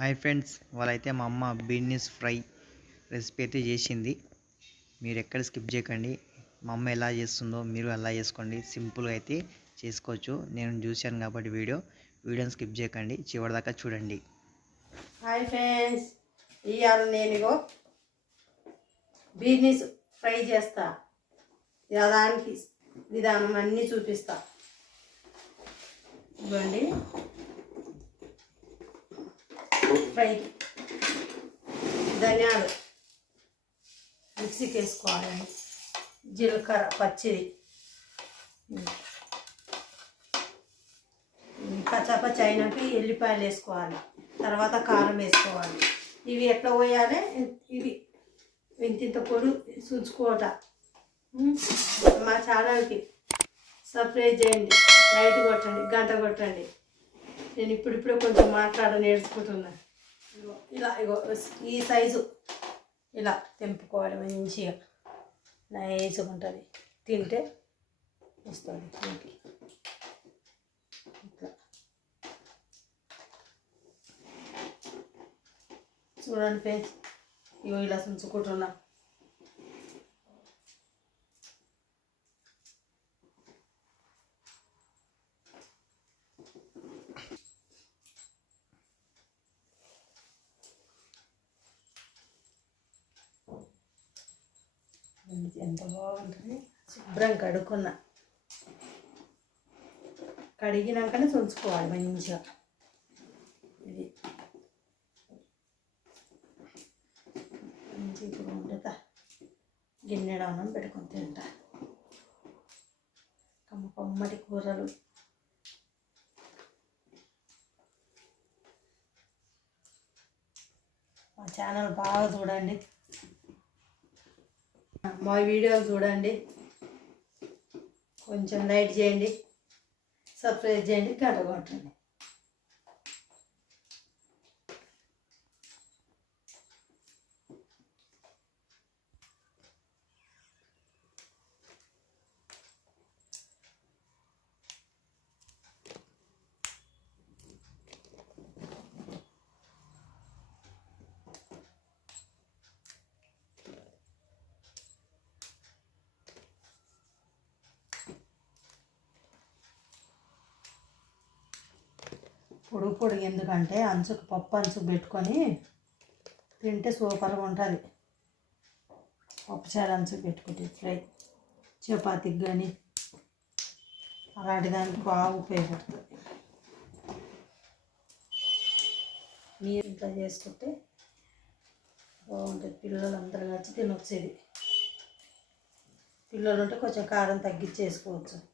Hi friends వాళ్ళైతే మా అమ్మ బీన్నీస్ ఫ్రై రెసిపీ అయితే చేసింది. మీరు ఎక్కడ స్కిప్ చేయకండి. మా అమ్మ ఎలా చేస్తుందో మీరు ఎలా చేసుకోండి. సింపుల్గా అయితే చేసుకోవచ్చు. నేను చూశాను కాబట్టి వీడియో. వీడియోని స్కిప్ చేయకండి. చివరిదాకా చూడండి. హాయ్ ఫ్రెండ్స్ ఇవాళ నేను బీన్నీస్ ఫ్రై చేస్తా. దానికి విధానం అన్నీ చూపిస్తా. ఇవ్వండి. ఫ్రై ధనియాలు మిక్సీకి వేసుకోవాలి జీలకర్ర పచ్చిది. పచ్చపచ్చి అయినాక ఎల్లిపాయలు వేసుకోవాలి తర్వాత కారం వేసుకోవాలి ఇవి ఎట్లా పోయాలి? ఇవి ఇంతింత పొడు చూసుకోట మా ఛానల్కి సబ్స్క్రైబ్ చేయండి. లైట్ కొట్టండి గంట కొట్టండి. నేను ఇప్పుడిప్పుడే కొంచెం మాట్లాడ నేర్చుకుంటున్నాను ఇలా ఇగో ఈ సైజు. ఇలా తెంపుకోవాలి మంచిగా. నైస్గా ఉంటుంది. తింటే వస్తుంది ఇంటికి ఇట్లా. చూడండి ఫ్రెండ్స్. ఇగో ఇలా ఉంచుకుంటున్నా ఇది ఎంత బాగుంటుంది? శుభ్రం కడుక్కున్నా. కడిగినాకనే తుంచుకోవాలి మంచిగా. ఇది. మంచి ఇప్పుడు వండుతా. గిన్నెడ అన్నం పెట్టుకొని తింటా. కమ్మ కమ్మటి కూరలు. మా ఛానల్ బాగా చూడండి. మా వీడియోలు చూడండి. కొంచెం లైక్ చేయండి. సబ్స్క్రైబ్ చేయండి. కట్టగొట్టండి పొడుగు పొడుగు ఎందుకంటే అంచుకు పప్పు అంచుకు పెట్టుకొని తింటే సూపర్గా ఉంటుంది. పప్పుచారు అంచుకు పెట్టుకుంటే ఫ్రై చపాతీకి కానీ అలాంటి దానికి బాగా ఉపయోగపడుతుంది. మీరు ఇంట్లో చేసుకుంటే బాగుంటుంది. పిల్లలు అందరూ తినొచ్చేది. పిల్లలు ఉంటే కొంచెం కారం తగ్గించేసుకోవచ్చు.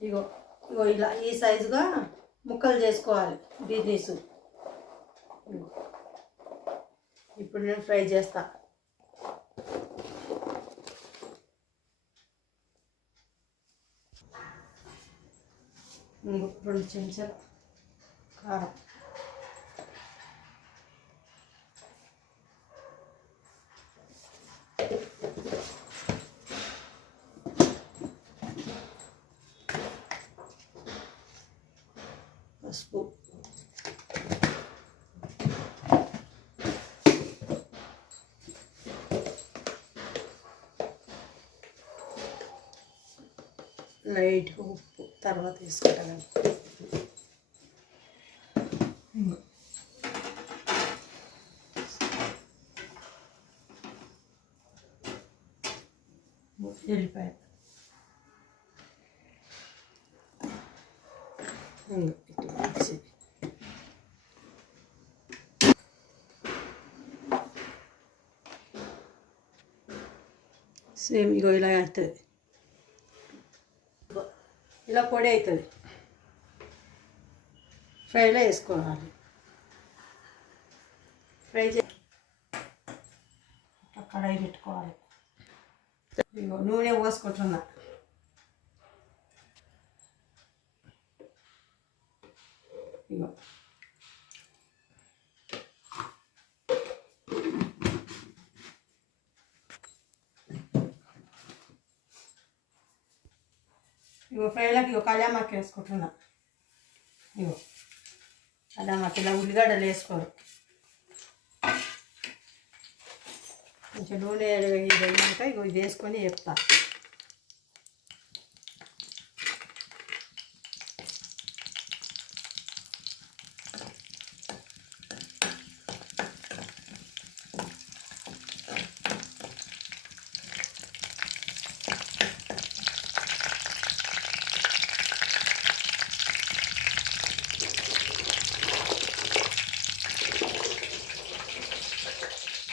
ఇగో ఇగో ఇలా ఈ సైజుగా ముక్కలు చేసుకోవాలి బిజినెస్ ఇప్పుడు నేను ఫ్రై చేస్తా. ఇంకో రెండు చెంచాలు కారం. లైట్ ఉప్పు తర్వాత తీసుకుంటాను వెళ్ళిపోయాయి ఇట్లా మిక్సీ సేమ్ ఇగో ఇలా అవుతుంది ఇలా పొడి అవుతుంది. ఫ్రైలో వేసుకోవాలి. ఫ్రై చే కడాయి పెట్టుకోవాలి. ఇగో నూనె పోసుకుంటున్నా. ఇగో ఇగో ఫ్రైలోకి ఇగో కళ్యామాకు వేసుకుంటున్నా. ఇగో అలా ఇలా ఉల్లిగడ్డలు వేసుకోరు. కొంచెం నూనె ఇది ఇగో ఇది వేసుకొని చెప్తాను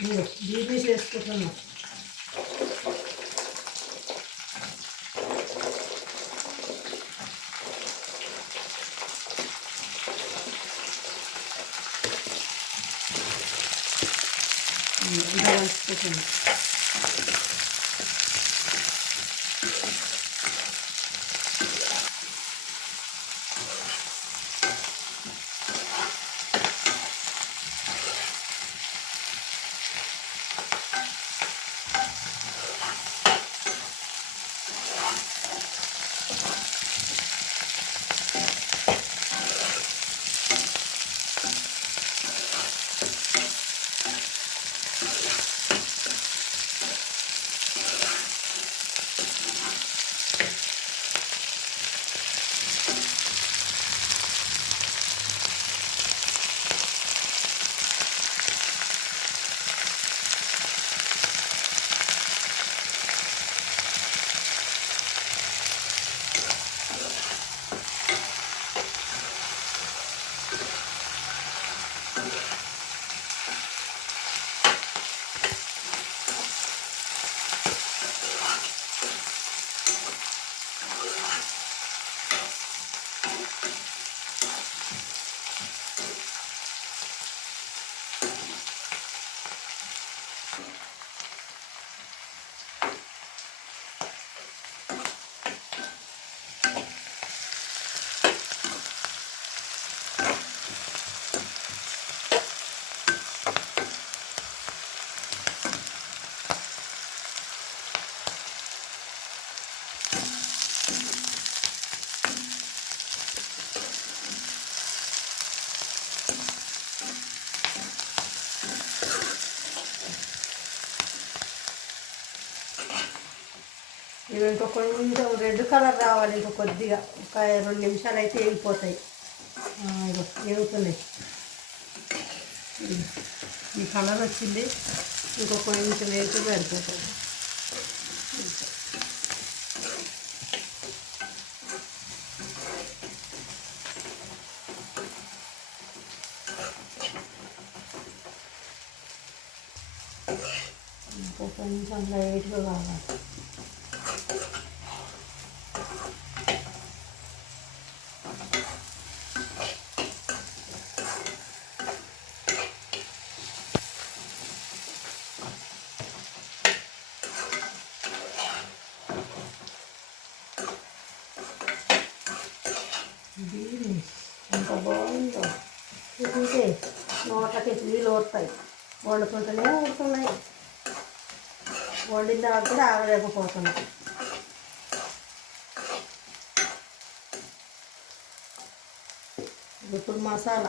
ఇదిగో బీబీస్ వేసుకుంటున్నా ఇంకా కలుపుకుంటున్నా ఇవి ఇంకో కొంచెం రెడ్ కలర్ రావాలి ఇంకో కొద్దిగా. ఒక రెండు నిమిషాలు అయితే వేగిపోతాయి ఆ, ఈ కలర్ వచ్చింది. ఇంకో కొంచెం వేగితే సరిపోతుంది ఇంకో కొంచెం లైట్గా కావాలి പുറത്തായി ഗോൾഡ് പോത്തനെ കൊടുക്കുന്നത് ഗോൾഡിന്റെ ആൾക്ക് രാവിലെയൊക്കെ പോത്തണം ഇതിപ്പോൾ മസാല.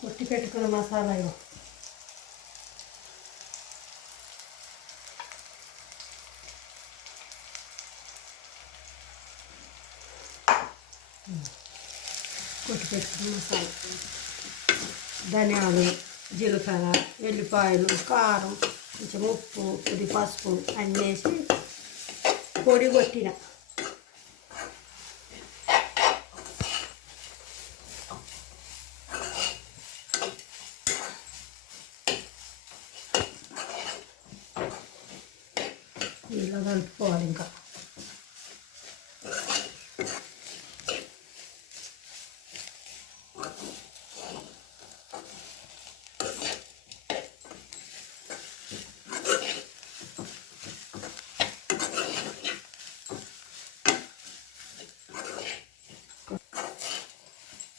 കൊട്ടിക്കെട്ടിക്കുള്ള മസാലയോ? కొట్టి పెట్టుకున్న మసాలా ఇవ్వ కొట్టి పెట్టుకున్న మసాలా ధనియాలు జీలకర్ర ఎల్లిపాయలు కారం కొంచెం ఉప్పు కొద్ది పసుపు అన్నీ వేసి పొడి కొట్టిన ఇలా కలుపుకోవాలి ఇంకా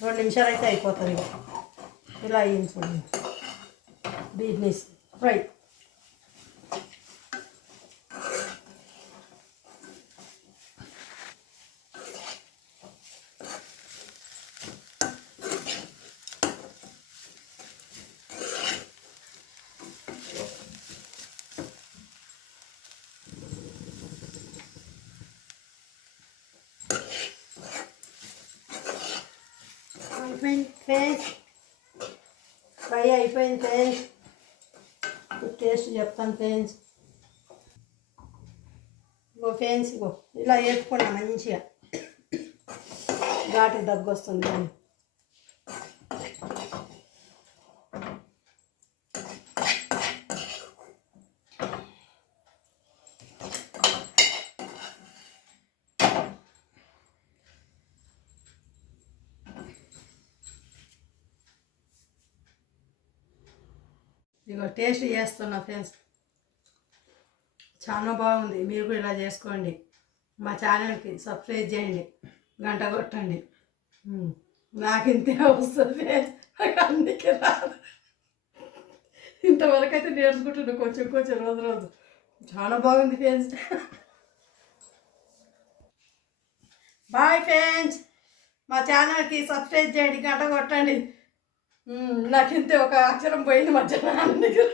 రెండు నిమిషాలు అయితే అయిపోతుంది ఇలా అయ్యింది చూడండి. బీట్నీస్ ఫ్రై ఫ్రై అయిపోయింది ఫ్రెండ్స్ టేస్ట్ చెప్తాను ఫ్రెండ్స్ ఇగో ఫ్రెండ్స్ ఇగో ఇలా వేసుకున్నా మంచిగా ఘాటు దగ్గు వస్తుంది ఇదిగో టేస్ట్ చేస్తున్నా ఫ్రెండ్స్. చాలా బాగుంది. మీరు కూడా ఇలా చేసుకోండి. మా ఛానల్కి సబ్స్క్రైబ్ చేయండి. గంట కొట్టండి. నాకు ఇంతే వస్తుంది ఫ్రెండ్స్. అందుకే రాదు. ఇంతవరకు అయితే నేర్చుకుంటున్నా కొంచెం కొంచెం రోజు రోజు. చాలా బాగుంది ఫ్రెండ్స్. Bye friends. మా ఛానల్కి సబ్స్క్రైబ్ చేయండి. గంట కొట్టండి. ఉమ్, ఒక అక్షరం పోయింది మధ్యాహ్నం దగ్గర